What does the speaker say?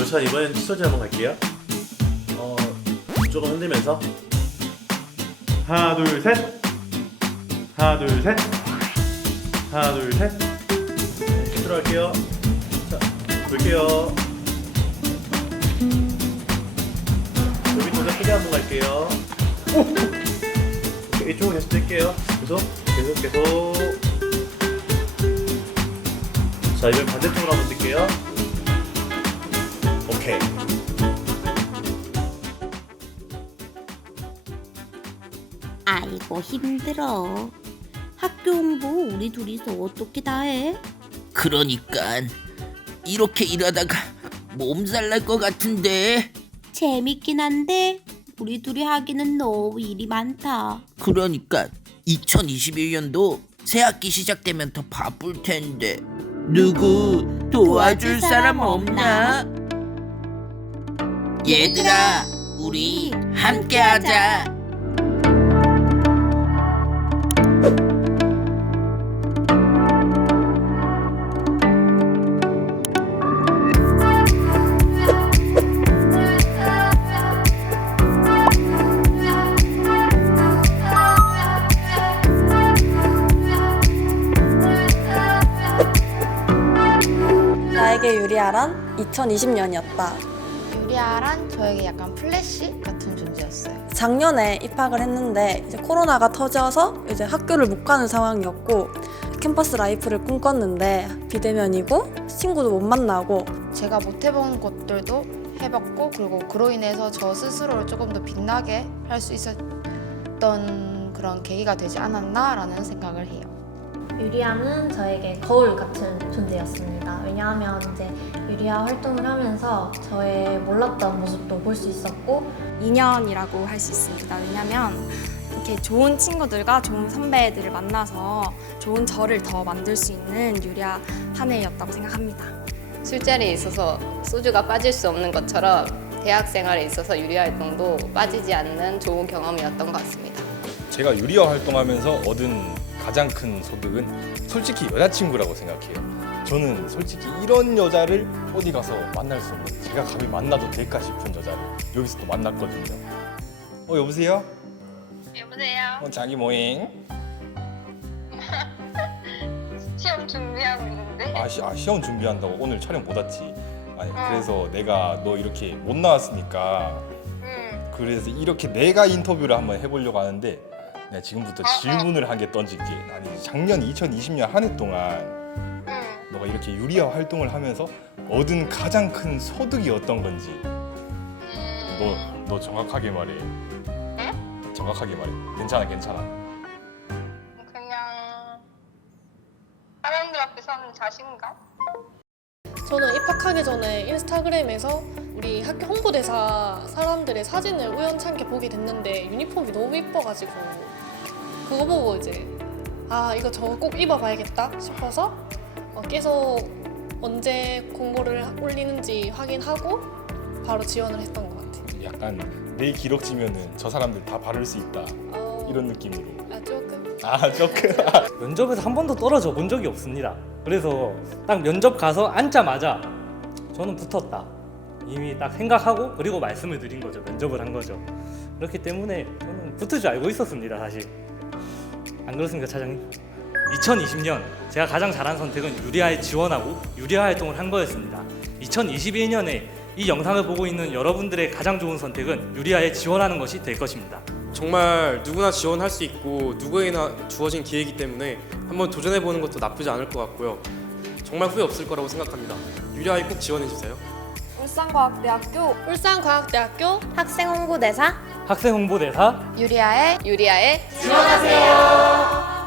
조차 이번엔 치소지 한번 갈게요. 어, 조금 흔들면서 하나 둘 셋. 하나 둘 셋. 하나 둘 셋. 네, 들어갈게요. 자, 볼게요. 여기 동작 크게 한번 갈게요. 오케이, 이쪽으로 계속 뛸게요. 계속, 계속, 계속. 자, 이번 반대쪽으로 한번 뛸게요. 오케이. 아이고 힘들어. 학교 공부 우리 둘이서 어떻게 다 해? 그러니까 이렇게 일하다가 몸살 날 것 같은데. 재밌긴 한데 우리 둘이 하기는 너무 일이 많다. 그러니까 2021년도 새 학기 시작되면 더 바쁠 텐데 누구 도와줄 사람 없나? 얘들아, 우리 함께하자. 나에게 유리아란 2020년이었다. 유리아란 저에게 약간 플래시 같은 존재였어요. 작년에 입학을 했는데 이제 코로나가 터져서 이제 학교를 못 가는 상황이었고 캠퍼스 라이프를 꿈꿨는데 비대면이고 친구도 못 만나고 제가 못 해본 것들도 해봤고 그리고 그로 인해서 저 스스로를 조금 더 빛나게 할 수 있었던 그런 계기가 되지 않았나라는 생각을 해요. 유리아는 저에게 거울 같은 존재였습니다. 왜냐하면 이제 유리아 활동을 하면서 저의 몰랐던 모습도 볼 수 있었고 인연이라고 할 수 있습니다. 왜냐면 이렇게 좋은 친구들과 좋은 선배들을 만나서 좋은 저를 더 만들 수 있는 유리아 한 해였다고 생각합니다. 술자리에 있어서 소주가 빠질 수 없는 것처럼 대학 생활에 있어서 유리 활동도 빠지지 않는 좋은 경험이었던 것 같습니다. 제가 유리와 활동하면서 얻은 가장 큰 소득은 솔직히 여자친구라고 생각해요. 저는 솔직히 이런 여자를 어디 가서 만날 수 없는 제가 감히 만나도 될까 싶은 여자를 여기서 또 만났거든요. 어 여보세요? 여보세요. 어, 자기 모임? 시험 준비하고 있는데. 아, 시, 아 시험 준비한다고 오늘 촬영 못 왔지. 아니 그래서 내가 너 이렇게 못 나왔으니까 응. 그래서 이렇게 내가 인터뷰를 한번 해보려고 하는데 내가 지금부터 질문을 한 개 던질게. 아니 작년 2020년 한 해 동안 응. 너가 이렇게 유리화 활동을 하면서 얻은 가장 큰 소득이 어떤 건지. 너, 너 정확하게 말해. 정확하게 말해. 괜찮아 괜찮아. 그냥 사람들 앞에 서는 자신감? 저는 입학하기 전에 인스타그램에서 우리 학교 홍보대사 사람들의 사진을 우연찮게 보게 됐는데 유니폼이 너무 이뻐가지고 그거 보고 이제 아 이거 저거 꼭 입어봐야겠다 싶어서 어, 계속 언제 공고를 올리는지 확인하고 바로 지원을 했던 것 같아요. 약간 내 기록 지면은 저 사람들 다 바를 수 있다 어, 이런 느낌으로 아 조금 아 조금 면접에서 한 번도 떨어져 본 적이 없습니다. 그래서 딱 면접 가서 앉자마자 저는 붙었다. 이미 딱 생각하고 그리고 말씀을 드린 거죠. 면접을 한 거죠. 그렇기 때문에 저는 붙을 줄 알고 있었습니다, 사실. 안 그렇습니까, 차장님? 2020년 제가 가장 잘한 선택은 유리아에 지원하고 유리아 활동을 한 거였습니다. 2021년에 이 영상을 보고 있는 여러분들의 가장 좋은 선택은 유리아에 지원하는 것이 될 것입니다. 정말 누구나 지원할 수 있고 누구에게나 주어진 기회이기 때문에 한번 도전해 보는 것도 나쁘지 않을 것 같고요. 정말 후회 없을 거라고 생각합니다. 유리아이 꼭 지원해 주세요. 울산과학대학교 울산과학대학교 학생 홍보대사 학생 홍보대사 유리아의 유리아의 지원하세요.